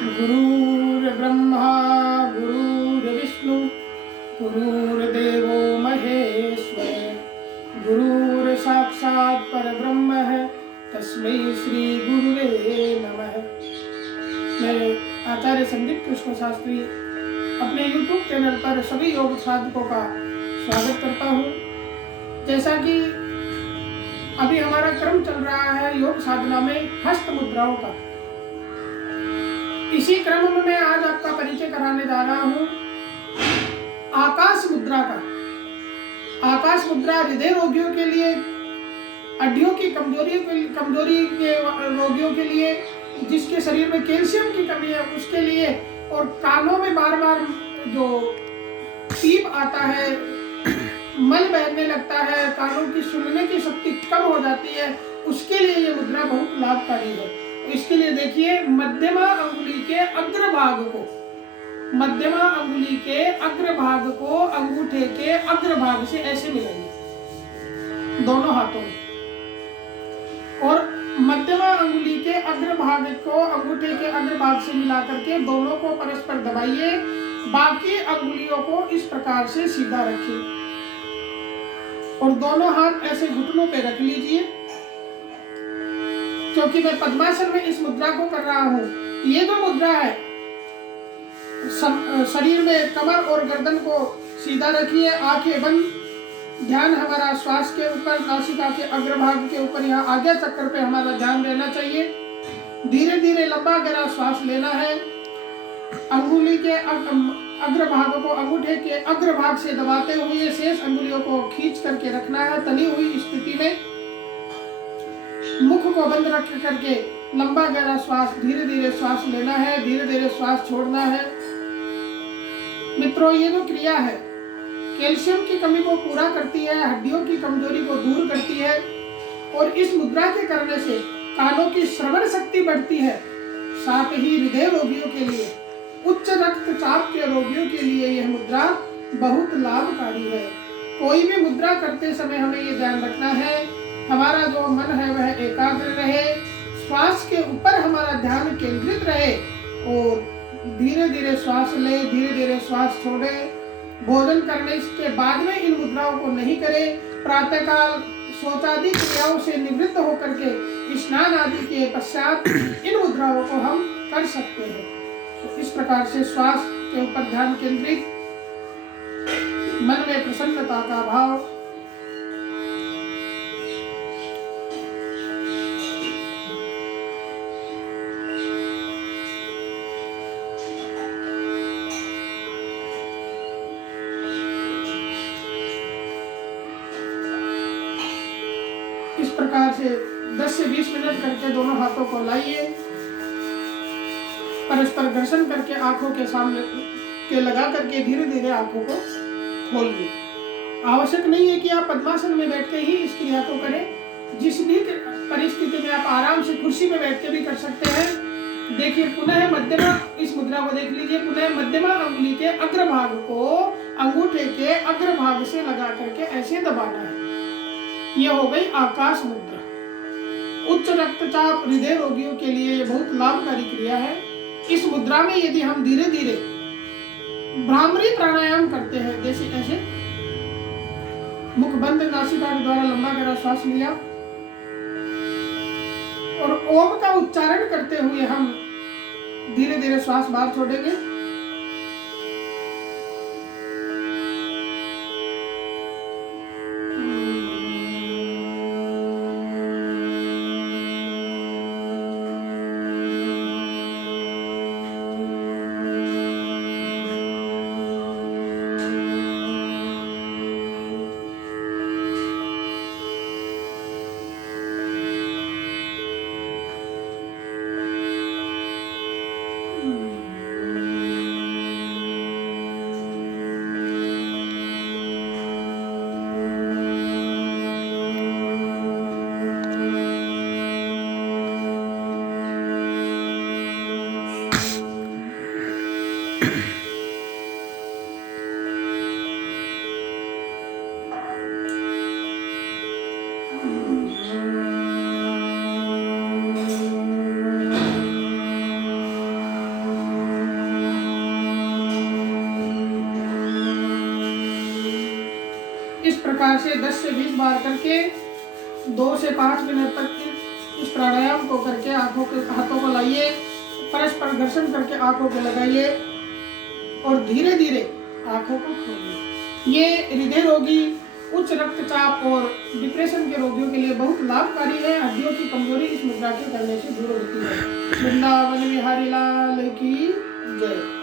गुरुर्ब्रह्मा गुरुर्विष्णु गुरुर्देवो महेश्वर गुरुर्साक्षात् परब्रह्म है तस्मै श्री गुरुवे नमः। मैं आचार्य संदीप कृष्ण शास्त्री अपने YouTube चैनल पर सभी योग साधकों का स्वागत करता हूँ। जैसा कि अभी हमारा क्रम चल रहा है योग साधना में हस्त मुद्राओं का, इसी क्रम में मैं आज आपका परिचय कराने जा रहा हूँ आकाश मुद्रा का। आकाश मुद्रा हृदय रोगियों के लिए, हड्डियों की कमजोरी के रोगियों के लिए, जिसके शरीर में कैल्शियम की कमी है उसके लिए, और कानों में बार बार जो पीप आता है, मल बहने लगता है, कानों की सुनने की शक्ति कम हो जाती है, उसके लिए ये मुद्रा बहुत लाभकारी है। इसके लिए देखिए, मध्यमा अंगुली के अग्रभाग को, मध्यमा अंगुली के अग्रभाग को अंगूठे के अग्रभाग से ऐसे मिलाइए दोनों हाथों में, और मध्यमा अंगुली के अग्रभाग को अंगूठे के अग्रभाग से मिला करके दोनों को परस्पर दबाइए। बाकी अंगुलियों को इस प्रकार से सीधा रखिए और दोनों हाथ ऐसे घुटनों पे रख लीजिए। क्योंकि मैं पद्मासन में इस मुद्रा को कर रहा हूँ, ये जो मुद्रा है शरीर में कमर और गर्दन को सीधा रखिए, आंखें बंद, ध्यान हमारा श्वास के ऊपर, नासिका के अग्रभाग के ऊपर, यहाँ आज्ञा चक्र पे हमारा ध्यान रहना चाहिए। धीरे धीरे लंबा गहरा श्वास लेना है। अंगुली के अग्रभाग को अंगूठे के अग्रभाग से दबाते हुए शेष अंगुलियों को खींच करके रखना है। तनी हुई स्थिति में मुख को बंद रख करके लंबा गहरा श्वास, धीरे धीरे श्वास लेना है, धीरे धीरे श्वास छोड़ना है। मित्रों, ये जो क्रिया है कैल्शियम की कमी को पूरा करती है, हड्डियों की कमजोरी को दूर करती है, और इस मुद्रा के करने से कानों की श्रवण शक्ति बढ़ती है। साथ ही हृदय रोगियों के लिए, उच्च रक्तचाप के रोगियों के लिए यह मुद्रा बहुत लाभकारी है। कोई भी मुद्रा करते समय हमें ये ध्यान रखना है, हमारा जो मन है वह एकाग्र रहे, श्वास के ऊपर हमारा ध्यान केंद्रित रहे, और धीरे धीरे श्वास ले, धीरे धीरे श्वास छोड़े। भोजन करने के बाद में इन मुद्राओं को नहीं करें। प्रातःकाल शौचादि क्रियाओं से निवृत्त होकर के स्नान आदि के पश्चात इन मुद्राओं को हम कर सकते हैं। तो इस प्रकार से श्वास के ऊपर ध्यान केंद्रित, मन में प्रसन्नता का भाव, इस प्रकार से 10 से 20 मिनट करके दोनों हाथों को लाइए, परस्पर घर्षण करके आंखों के सामने के लगा करके धीरे धीरे आंखों को खोलिए। आवश्यक नहीं है कि आप पद्मासन में बैठ के ही इस क्रिया को करें, जिस भी परिस्थिति में आप आराम से कुर्सी में बैठ के भी कर सकते हैं। देखिए, पुनः मध्यमा, इस मुद्रा को देख लीजिए, पुनः मध्यमा अंगुली के अग्रभाग को अंगूठे के अग्रभाग से लगा करके ऐसे दबाना है। यह हो गई आकाश मुद्रा। उच्च रक्तचाप हृदय रोगियों के लिए यह बहुत लाभकारी क्रिया है। इस मुद्रा में यदि हम धीरे धीरे भ्रामरी प्राणायाम करते हैं, जैसे ऐसे मुख बंद, नासिका के द्वारा लंबा गहरा श्वास लिया और ओम का उच्चारण करते हुए हम धीरे धीरे श्वास बाहर छोड़ेंगे। प्रकार से 10 से 20 बार करके 2 से 5 मिनट तक इस प्राणायाम को करके आंखों के हाथों को लाइए, परस्पर घर्षण करके आंखों को लगाइए और धीरे धीरे आंखों को खोलिए। ये हृदय रोगी, उच्च रक्तचाप और डिप्रेशन के रोगियों के लिए बहुत लाभकारी है। हड्डियों की कमजोरी इस मुद्रा के करने से दूर होती है। वृंदावन बिहारी लाल की जय।